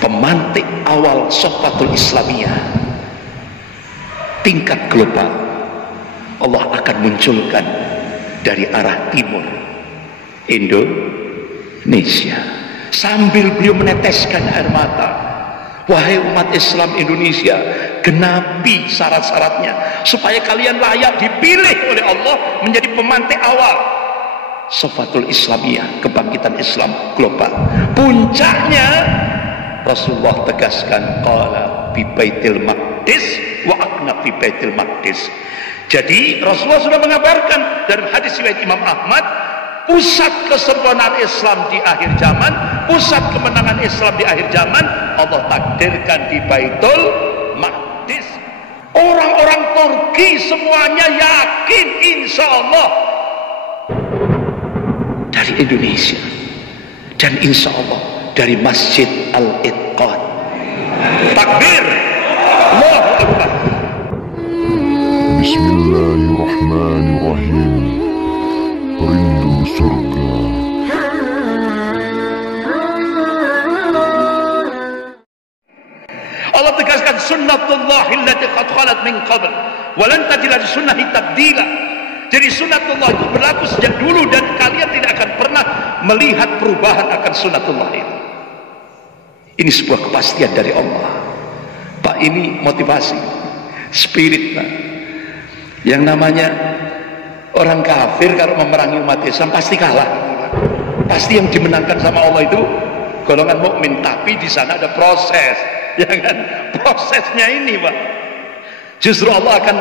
pemantik awal Sofatul Islamiyah tingkat global. Allah akan munculkan dari arah timur Indonesia, sambil beliau meneteskan air mata. Wahai umat Islam Indonesia, genapi syarat-syaratnya supaya kalian layak dipilih oleh Allah menjadi pemantik awal Sofatul Islamiyah, kebangkitan Islam global. Puncaknya Rasulullah tegaskan, qala bi Baitil Maqdis wa aqna bi Baitil Maqdis. Jadi Rasulullah sudah mengabarkan dalam hadis riwayat Imam Ahmad, pusat kesempurnaan Islam di akhir zaman, pusat kemenangan Islam di akhir zaman Allah takdirkan di Baitul Maqdis. Orang-orang Turki semuanya yakin insya Allah dari Indonesia, dan insya Allah dari Masjid Al-Itqan. Takbir, Allahu Akbar. Bismillahirrahmanirrahim. Rindu surga. Allah tegaskan, sunnatullahi allati qad khalat min qabl wa lan tajida li sunnahi tabdila. Jadi sunnatullah itu berlaku sejak dulu dan kalian tidak akan pernah melihat perubahan akan sunnatullah itu. Ini sebuah kepastian dari Allah. Pak, ini motivasi, spirit, Pak. Yang namanya orang kafir kalau memerangi umat Islam pasti kalah. Pasti yang dimenangkan sama Allah itu golongan mukmin, tapi di sana ada proses, ya kan? Prosesnya ini, Pak. Justru Allah akan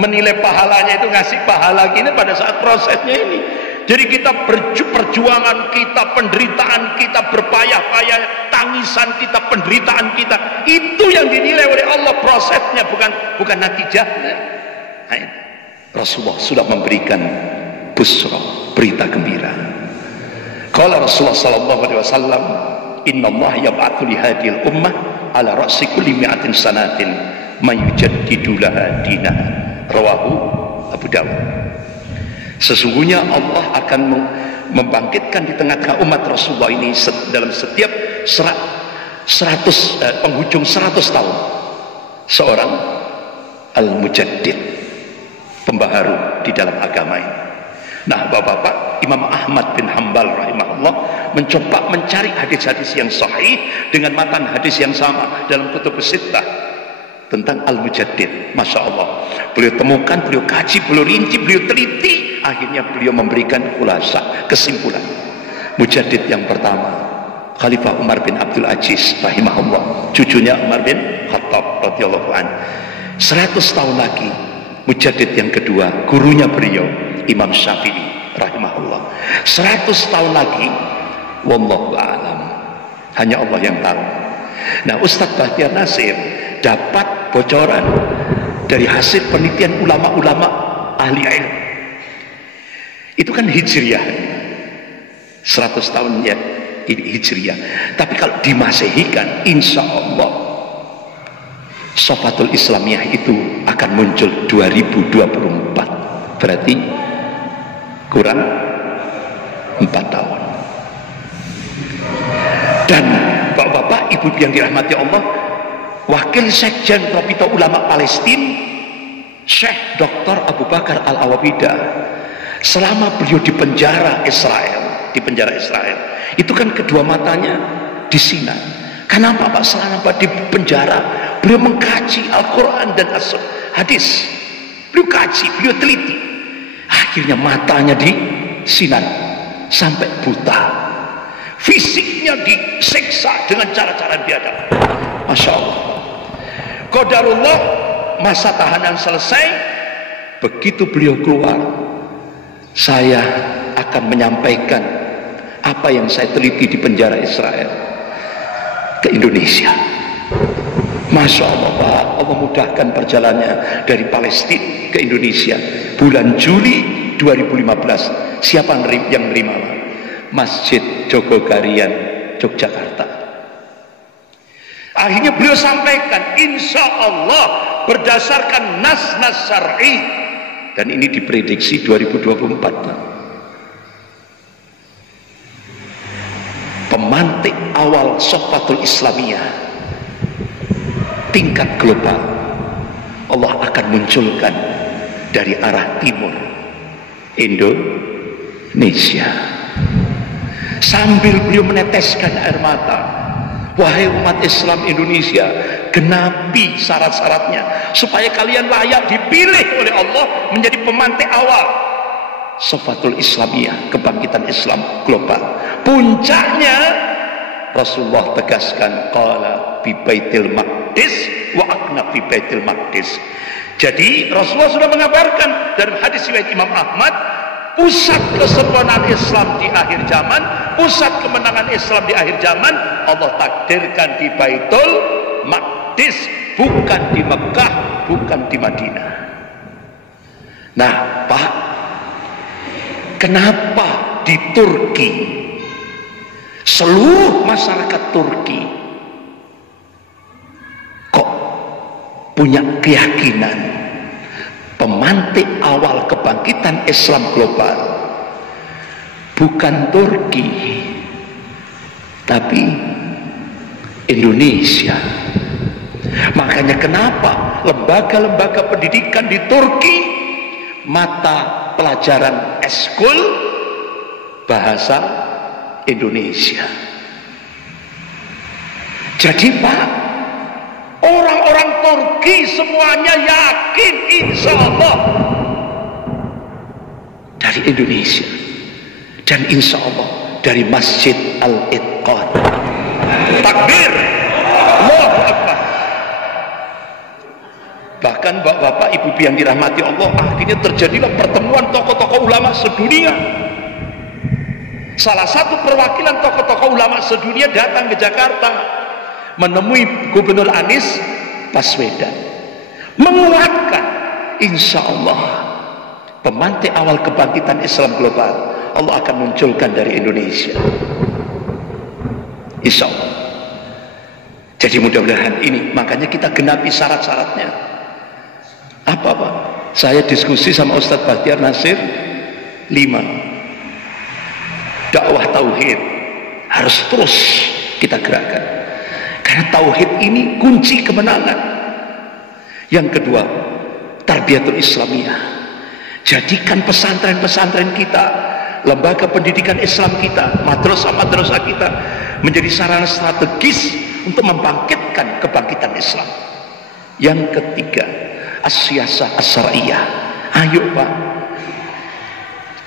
menilai pahalanya itu, ngasih pahala gini pada saat prosesnya ini. Jadi kita perjuangan kita, penderitaan kita, berpayah-payah, tangisan kita, penderitaan kita, itu yang dinilai oleh Allah prosesnya, bukan natijahnya. Nah, Rasulullah sudah memberikan busra, berita gembira. Qala Rasulullah sallallahu alaihi wasallam, innallaha yab'atsu li hadhil ummah ala ra'si kulli mi'atin sanatin may yujaddidu laha dinaha. Rawahu Abu Dawud. Sesungguhnya Allah akan membangkitkan di tengah-tengah umat Rasulullah ini dalam setiap penghujung 100 tahun seorang al-mujaddid, pembaharu di dalam agama ini. Nah, Bapak-bapak, Imam Ahmad bin Hanbal rahimahullah mencoba mencari hadis-hadis yang sahih dengan matan hadis yang sama dalam kutubus sittah tentang al-mujaddid. Masya Allah, beliau temukan, beliau kaji, beliau rinci, beliau teliti, akhirnya beliau memberikan khulasa, kesimpulan. Mujaddid yang pertama Khalifah Umar bin Abdul Aziz rahimahullah, cucunya Umar bin Khattab radhiyallahu anhu. 100 tahun lagi mujaddid yang kedua, gurunya beliau Imam Syafi'i rahimahullah. 100 tahun lagi wallahu a'lam, hanya Allah yang tahu. Nah, Ustadz Bahtiar Nasir dapat bocoran dari hasil penelitian ulama-ulama ahli ilmu. Itu kan hijriyah, 100 tahun ya ini hijriyah. Tapi kalau dimasehikan, insya Allah Sofatul Islamiyah itu akan muncul 2024. Berarti kurang 4 tahun. Dan bapak-bapak, ibu yang dirahmati Allah, Wakil Sekjen Rabita Ulama Palestina Syekh Dr. Abu Bakar Al-Awabidah, selama beliau di penjara Israel, itu kan kedua matanya di Sinai. Kenapa Pak? Selama di penjara beliau mengkaji Al-Quran dan hadis, beliau kaji, beliau teliti, akhirnya matanya di Sinai sampai buta, fisiknya disiksa dengan cara-cara biadab. Masya Allah. Qadarullah, masa tahanan selesai, begitu beliau keluar, saya akan menyampaikan apa yang saya teliti di penjara Israel ke Indonesia. Masya Allah Pak, Allah mudahkan perjalanannya dari Palestina ke Indonesia bulan Juli 2015. Siapa yang menerima? Masjid Jogokarian, Yogyakarta. Akhirnya beliau sampaikan, insya Allah berdasarkan nas-nas syar'i, dan ini diprediksi 2024. Pemantik awal Sofatul Islamiyah tingkat global, Allah akan munculkan dari arah timur Indonesia. Sambil beliau meneteskan air mata, wahai umat Islam Indonesia, genapi syarat-syaratnya supaya kalian layak dipilih oleh Allah menjadi pemantik awal Sofatul Islamiyah, kebangkitan Islam global. Puncaknya Rasulullah tegaskan, qala bi Baitil Maqdis wa aqna bi Baitil Maqdis. Jadi Rasulullah sudah mengabarkan dalam hadis riwayat Imam Ahmad, pusat kesempurnaan Islam di akhir zaman, pusat kemenangan Islam di akhir zaman, Allah takdirkan di Baitul Maqdis, bukan di Mekah, bukan di Madinah. Nah, Pak, kenapa di Turki seluruh masyarakat Turki kok punya keyakinan pemantik awal kebangkitan Islam global bukan Turki tapi Indonesia? Makanya kenapa lembaga-lembaga pendidikan di Turki mata pelajaran eskul bahasa Indonesia. Jadi Pak, orang-orang Turki semuanya yakin insya Allah dari Indonesia, dan insya Allah dari Masjid Al-Itqan. Takbir, Allahu Akbar. Bahkan bapak-bapak, ibu-ibu yang dirahmati Allah, akhirnya terjadilah pertemuan tokoh-tokoh ulama sedunia. Salah satu perwakilan tokoh-tokoh ulama sedunia datang ke Jakarta menemui Gubernur Anies Baswedan, menguatkan insya Allah pemantik awal kebangkitan Islam global Allah akan munculkan dari Indonesia, insya Allah. Jadi mudah-mudahan ini, makanya kita genapi syarat-syaratnya. Apa Pak? Saya diskusi sama Ustadz Bahtiar Nasir 5. Dakwah tauhid harus terus kita gerakkan, karena tauhid ini kunci kemenangan. Yang kedua, tarbiyatul Islamiyah. Jadikan pesantren-pesantren kita, lembaga pendidikan Islam kita, madrasah-madrasah kita menjadi sarana strategis untuk membangkitkan kebangkitan Islam. Yang ketiga, as-siyasah as-syar'iyyah. Ayo Pak,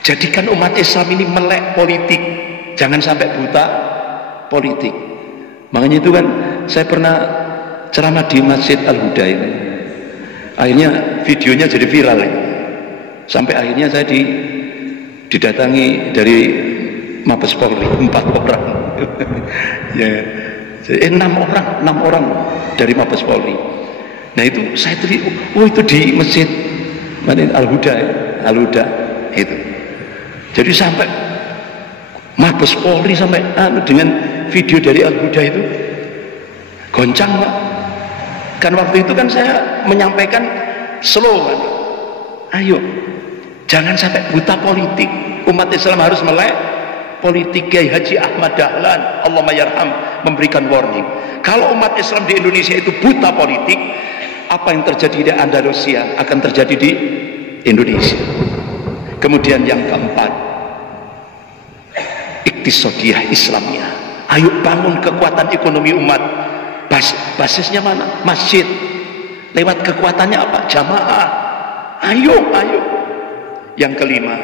jadikan umat Islam ini melek politik, jangan sampai buta politik. Makanya itu kan saya pernah ceramah di Masjid Al-Huda ini, akhirnya videonya jadi viral ini. Sampai akhirnya saya didatangi dari Mabes Polri 4 orang ya, 6 orang dari Mabes Polri. Nah itu saya tadi, oh itu di Masjid Al-Huda ya? Al-Huda itu. Jadi sampai Mabes Polri sampai dengan video dari Al-Huda itu goncang Pak. Kan waktu itu kan saya menyampaikan slogan, ayo jangan sampai buta politik. Umat Islam harus melek politik. Kiai Haji Ahmad Dahlan, Allahumma yarham, memberikan warning. Kalau umat Islam di Indonesia itu buta politik, apa yang terjadi di Andalusia akan terjadi di Indonesia. Kemudian yang keempat, iktisadiyah Islamiyah. Ayo bangun kekuatan ekonomi umat. Basisnya mana? Masjid. Lewat kekuatannya apa? Jamaah. Ayo. Yang kelima,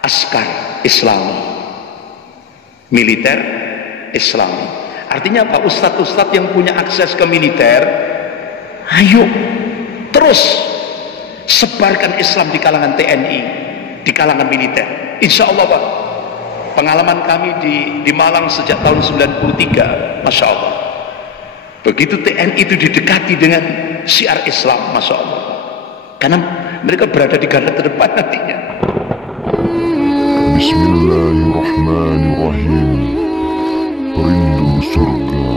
askar Islami, militer Islami. Artinya apa? Ustadz-ustadz yang punya akses ke militer, ayo terus sebarkan Islam di kalangan TNI, di kalangan militer. Insya Allah Pak, pengalaman kami di Malang sejak tahun 93, Masya Allah, begitu TNI itu didekati dengan syiar Islam, Masya Allah, karena mereka berada di garda terdepan nantinya. Bismillahirrahmanirrahim. Rindu surga.